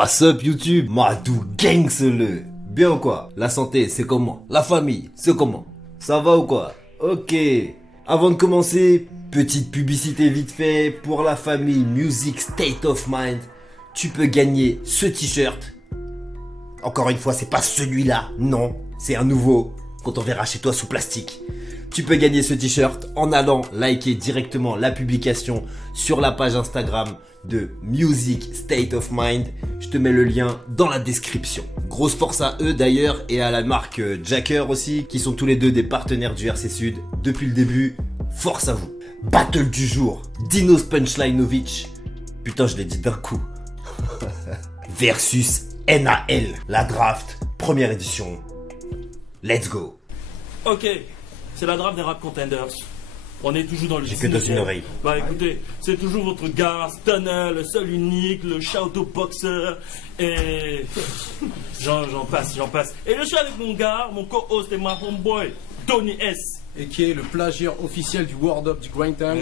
What's up YouTube? Madou gang le. Bien ou quoi? La santé c'est comment? La famille c'est comment? Ça va ou quoi? Ok. Avant de commencer, petite publicité vite fait pour la famille Music State of Mind. Tu peux gagner ce t-shirt. Encore une fois, c'est pas celui-là, non, c'est un nouveau qu'on t'enverra chez toi sous plastique. Tu peux gagner ce t-shirt en allant liker directement la publication sur la page Instagram de Music State of Mind. Je te mets le lien dans la description. Grosse force à eux d'ailleurs et à la marque Jacker aussi, qui sont tous les deux des partenaires du RC Sud depuis le début. Force à vous. Battle du jour, Dinos Punchlinovic. Putain, je l'ai dit d'un coup. Versus NAL, la draft, première édition. Let's go. Ok, c'est la draft des rap contenders. On est toujours dans le... J'ai que dans une oreille. Bah écoutez, c'est toujours votre gars, Stunner, le seul unique, le shadow boxer, et... J'en passe. Et je suis avec mon gars, mon co-host et ma homeboy, Tony S. Et qui est le plagiaire officiel du Word Up du Grind Time.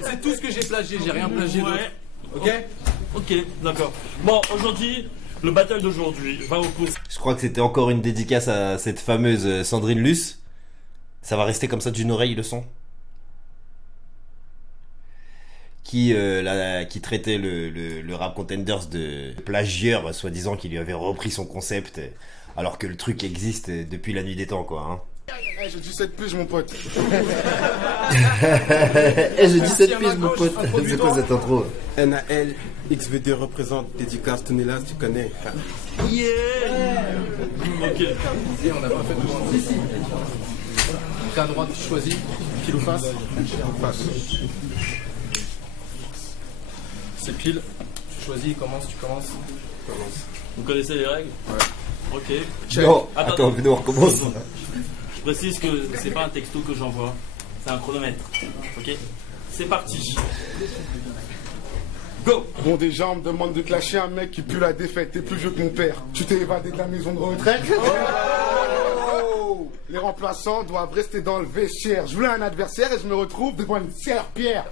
C'est tout ce que j'ai plagié, j'ai rien plagié d'autre. Ok. Ok, d'accord. Bon, aujourd'hui, le battle d'aujourd'hui va opposer... Je crois que c'était encore une dédicace à cette fameuse Sandrine Luce. Ça va rester comme ça d'une oreille le son. Qui traitait le rap contenders de plagieur, soi-disant, qui lui avait repris son concept, alors que le truc existe depuis la nuit des temps, quoi. Hein. Hey, j'ai 17 piges mon pote. J'ai 17 piges mon pote. C'est quoi cette intro? NAL, XVD représente, dédicace, Tony Las, tu connais. Yeah. Ok. Et on n'a pas fait de monde. Donc à droite, tu choisis. Pile ou face? Face. C'est pile. Tu choisis, tu commences. Vous connaissez les règles? Ouais. Ok. Non, attends, venez, on recommence. Je précise que c'est pas un texto que j'envoie, c'est un chronomètre. Ok? C'est parti. Go! Bon, déjà, on me demande de clasher un mec qui pue la défaite. T'es plus vieux que mon père. Tu t'es évadé de la maison de retraite? Oh, les remplaçants doivent rester dans le vestiaire. Je voulais un adversaire et je me retrouve devant une serpillère.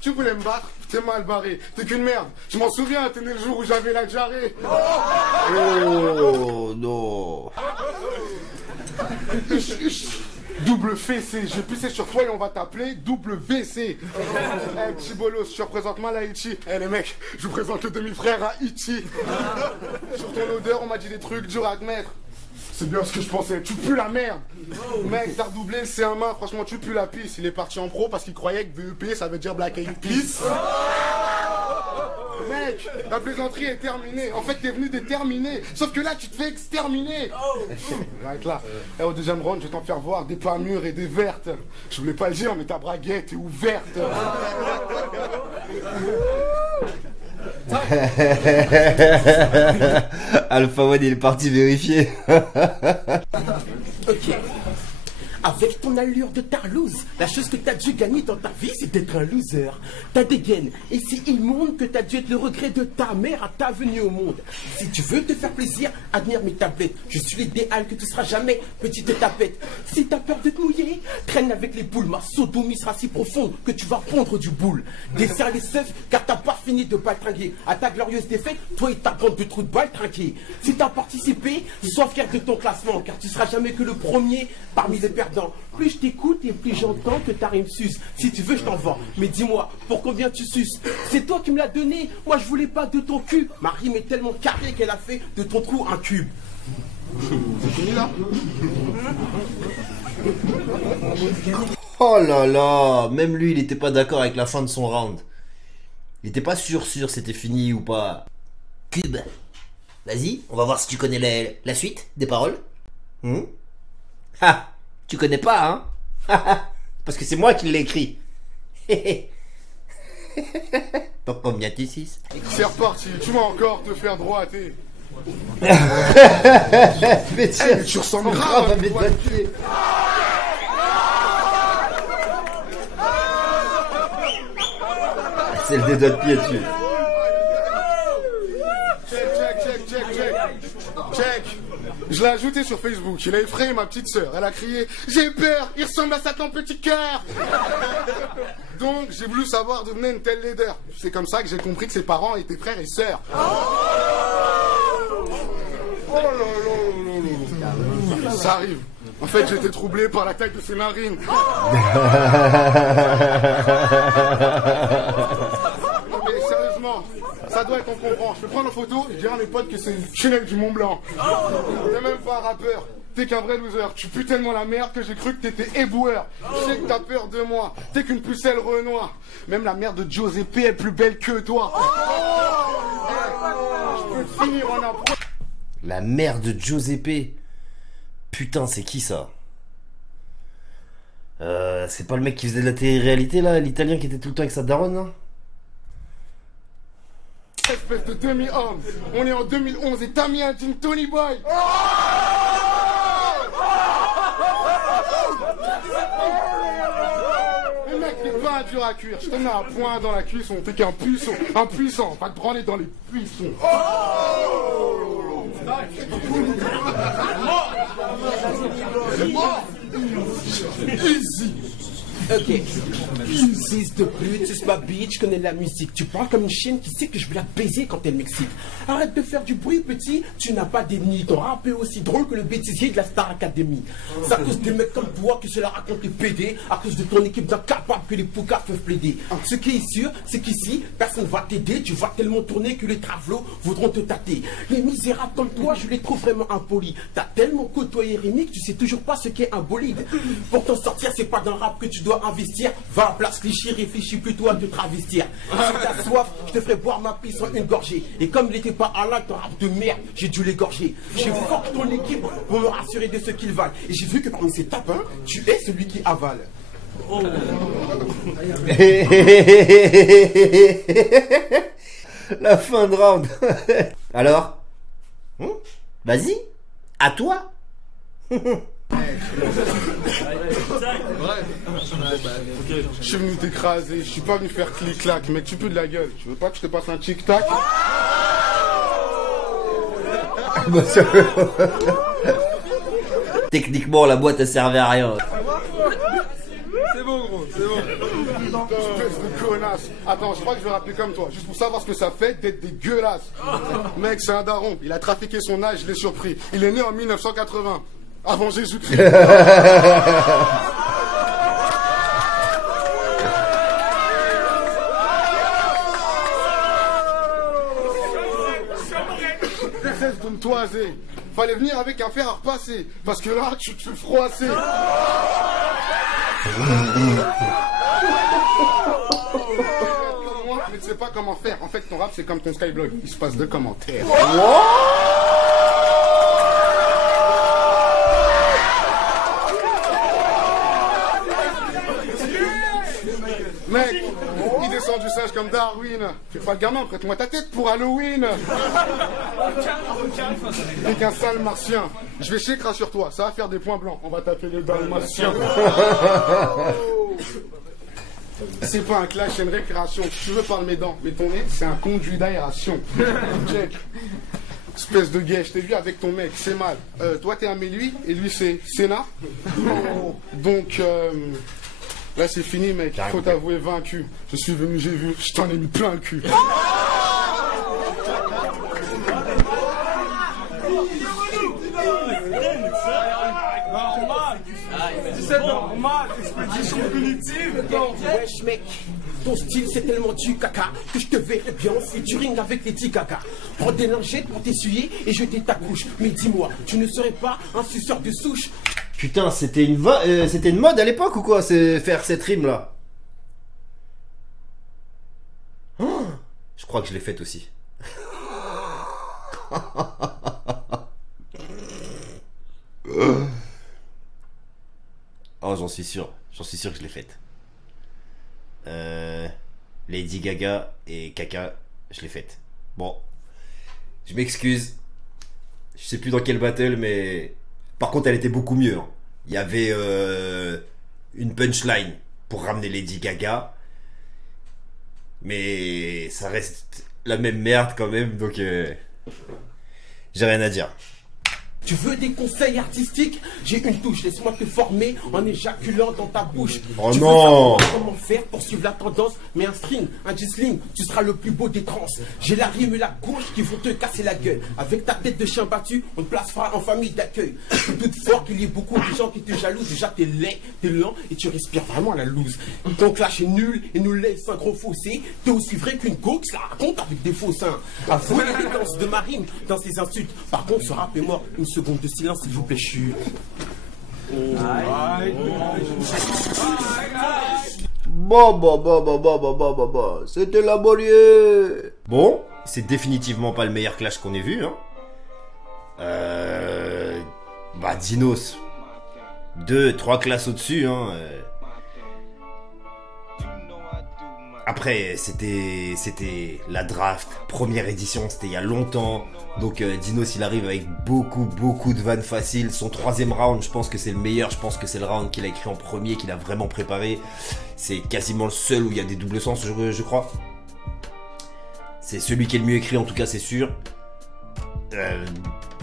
Tu voulais me battre? T'es mal barré. T'es qu'une merde. Je m'en souviens, t'es né le jour où j'avais la diarrhée. Oh non. Double fessé, j'ai pissé sur toi et on va t'appeler double VC. Eh petit bolos, je représente mal Haïti. Eh les mecs, je vous présente le demi-frère à Haïti. Sur ton odeur, on m'a dit des trucs durs à admettre. C'est bien ce que je pensais, tu pues la merde. Mec, t'as redoublé le C1 franchement tu pues la pisse. Il est parti en pro parce qu'il croyait que VEP ça veut dire Black Eyed Peas. Mec, la plaisanterie est terminée. En fait, t'es venu déterminer. Sauf que là, tu te fais exterminer. Arrête là. Et au deuxième round, je vais t'en faire voir des pas mûres et des vertes. Je voulais pas le dire, mais ta braguette est ouverte. Alpha One il est parti vérifier. Ok. Avec ton allure de tarlouse, la chose que t'as dû gagner dans ta vie, c'est d'être un loser. T'as des gaines, et c'est immonde que t'as dû être le regret de ta mère à ta venue au monde. Si tu veux te faire plaisir, admire mes tablettes. Je suis l'idéal que tu seras jamais, petite tapette. Si t'as peur de te mouiller, traîne avec les boules. Ma sodomie sera si profonde que tu vas pondre du boule. Desserre les seufs, car t'as pas fini de baltringuer. À ta glorieuse défaite, toi et ta bande de trous de balle trinqués. Si t'as participé, sois fier de ton classement, car tu seras jamais que le premier parmi les perdants. Plus je t'écoute et plus j'entends que ta rime suce. Si tu veux, je t'en vends. Mais dis-moi, pour combien tu suces? C'est toi qui me l'as donné. Moi, je voulais pas de ton cul. Ma rime est tellement carrée qu'elle a fait de ton trou un cube. C'est fini là? Oh là là, même lui il était pas d'accord avec la fin de son round. Il était pas sûr c'était fini ou pas. Cube, vas-y, on va voir si tu connais la suite des paroles. Ha, tu connais pas, hein? Parce que c'est moi qui l'ai écrit. Donc combien tu suces? C'est reparti, tu vas encore te faire droiter. Mais tu ressembles grave à mes doigts de pied. C'est le doigts de pied dessus. Check. Check. Je l'ai ajouté sur Facebook. Il a effrayé ma petite sœur. Elle a crié « J'ai peur, il ressemble à Satan petit cœur !» Donc, j'ai voulu savoir d'où venait une telle laideur. C'est comme ça que j'ai compris que ses parents étaient frères et sœurs. Oh là là là là là. Ça arrive. En fait, j'étais troublé par la taille de ses narines. Non mais sérieusement, ça doit être, on comprend. Je peux prendre en photo et dire à mes potes que c'est une tunnel du Mont Blanc. T'es même pas un rappeur. T'es qu'un vrai loser. Tu pues tellement la merde que j'ai cru que t'étais éboueur. Je sais que t'as peur de moi. T'es qu'une pucelle Renoir. Même la mère de Giuseppe est plus belle que toi. Je peux te finir en appro... La mère de Giuseppe. Putain, c'est qui ça? C'est pas le mec qui faisait de la télé-réalité là, l'italien qui était tout le temps avec sa daronne là? Espèce de demi-homme. On est en 2011 et t'as mis un jean Tony Boy. Le mec n'est pas un dur à cuire. Je te mets un point dans la cuisson. T'es qu'un puceau. Un puissant. Va te branler dans les buissons. Easy. Ok. Fils de pute, c'est ma bitch, je connais la musique. Tu parles comme une chienne qui sait que je vais la baiser quand elle m'excite. Arrête de faire du bruit, petit, tu n'as pas d'ennemis. Ton rap est aussi drôle que le bêtisier de la Star Academy. C'est à cause des mecs comme toi que cela raconte les PD, à cause de ton équipe d'incapables que les poucas peuvent plaider. Ce qui est sûr, c'est qu'ici, personne va t'aider. Tu vas tellement tourner que les travelots voudront te tâter. Les misérables comme toi, je les trouve vraiment impolis. T'as tellement côtoyé Rémi que tu sais toujours pas ce qu'est un bolide. Pour t'en sortir, c'est pas d'un rap que tu dois investir. Va à Place Clichy, réfléchis plutôt à te travestir. Si t'as soif, je te ferai boire ma pisse en une gorgée. Et comme il n'était pas Alain, ton rap de merde, j'ai dû l'égorger. J'ai fuck ton équipe pour me rassurer de ce qu'ils valent. Et j'ai vu que parmi ces tapins, tu es celui qui avale. Oh. La fin de round. Alors vas-y, à toi. Je suis venu t'écraser, je suis pas venu faire clic-clac, mais tu peux de la gueule. Tu veux pas que je te passe un tic-tac? Techniquement, la boîte elle servait à rien. C'est bon, gros, c'est bon. Espèce de connasse. Attends, je crois que je vais rappeler comme toi, juste pour savoir ce que ça fait d'être dégueulasse. Mec, c'est un daron, il a trafiqué son âge, je l'ai surpris. Il est né en 1980, avant Jésus-Christ. Cesse de me toiser. Fallait venir avec un fer à repasser, parce que là, tu te fais froisser. Mais tu sais pas comment faire. En fait, ton rap, c'est comme ton Skyblog. Il se passe de commentaires. Mec, il descend du singe comme Darwin. Fais pas le gamin, prête-moi ta tête pour Halloween. T'es qu'un sale martien. Je vais chécra sur toi, ça va faire des points blancs. On va taper les dalmatiens. C'est pas un clash, c'est une récréation. Tu veux parler mes dents, mais ton nez, c'est un conduit d'aération. Check. Espèce de gay, je t'ai vu avec ton mec, c'est mal. Toi, t'es un lui et lui, c'est Sénat. Donc, là, c'est fini, mec. Faut t'avouer vaincu. Je suis venu, j'ai vu, je t'en ai mis plein le cul. C'est normal, expédition punitive. Wesh mec, ton style c'est tellement du caca que je te verrai bien en featuring avec les petits caca. Prends des lingettes pour t'essuyer et jeter ta couche. Mais dis-moi, tu ne serais pas un suceur de souche? Putain, c'était une mode à l'époque ou quoi, c'est faire cette rime là? Oh, je crois que je l'ai faite aussi. Oh, j'en suis sûr que je l'ai faite. Lady Gaga et Caca, je l'ai faite. Bon, je m'excuse. Je sais plus dans quel battle, mais par contre, elle était beaucoup mieux. Hein. Il y avait une punchline pour ramener Lady Gaga, mais ça reste la même merde quand même, donc j'ai rien à dire. Tu veux des conseils artistiques? J'ai une touche, laisse-moi te former en éjaculant dans ta bouche. Oh tu non. veux savoir comment faire pour suivre la tendance? Mais un string, un G-sling, tu seras le plus beau des trans. J'ai la rime et la gauche qui vont te casser la gueule. Avec ta tête de chien battu, on te placera en famille d'accueil. Je doute fort qu'il y ait beaucoup de gens qui te jalousent. Déjà t'es laid, t'es lent et tu respires vraiment la loose. Ton clash est nul et nous laisse un gros fossé. T'es aussi vrai qu'une coque, ça raconte avec des faux seins. Avouez l'élégance de ma rime dans ses insultes. Par contre, ce rap est mort. Une seconde de silence, s'il vous plaît, chut. Bon, c'était laborieux. Bon, c'est définitivement pas le meilleur clash qu'on ait vu, hein. Bah, Dinos. 2-3 classes au-dessus, hein. Après, c'était la draft, première édition, c'était il y a longtemps. Donc Dinos, il arrive avec beaucoup de vannes faciles. Son 3e round, je pense que c'est le meilleur. Je pense que c'est le round qu'il a écrit en premier, qu'il a vraiment préparé. C'est quasiment le seul où il y a des doubles sens, je crois. C'est celui qui est le mieux écrit, en tout cas, c'est sûr.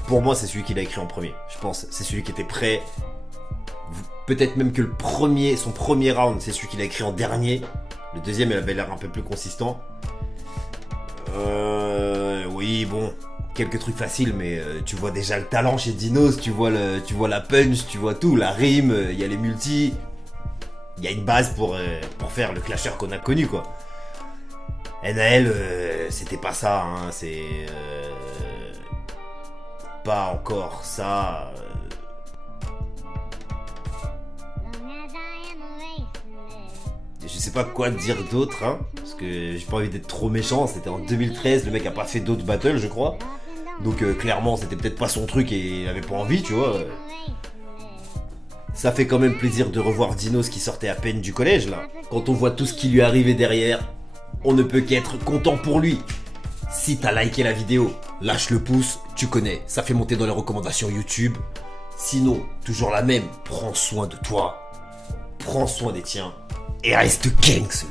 Pour moi, c'est celui qu'il a écrit en premier. Je pense, c'est celui qui était prêt. Peut-être même que son premier round, c'est celui qu'il a écrit en dernier. Le deuxième, il avait l'air un peu plus consistant. Oui, bon, quelques trucs faciles, mais tu vois déjà le talent chez Dinos, tu vois la punch, tu vois tout, la rime, il y a les multis. Il y a une base pour faire le clasher qu'on a connu, quoi. NAL, c'était pas ça, hein, c'est pas encore ça. Je sais pas quoi dire d'autre, hein, parce que j'ai pas envie d'être trop méchant. C'était en 2013, le mec a pas fait d'autres battles, je crois. Donc clairement, c'était peut-être pas son truc et il avait pas envie, tu vois. Ça fait quand même plaisir de revoir Dinos qui sortait à peine du collège, là. Quand on voit tout ce qui lui arrivait derrière, on ne peut qu'être content pour lui. Si t'as liké la vidéo, lâche le pouce, tu connais, ça fait monter dans les recommandations YouTube. Sinon, toujours la même, prends soin de toi, prends soin des tiens. Et reste gangster.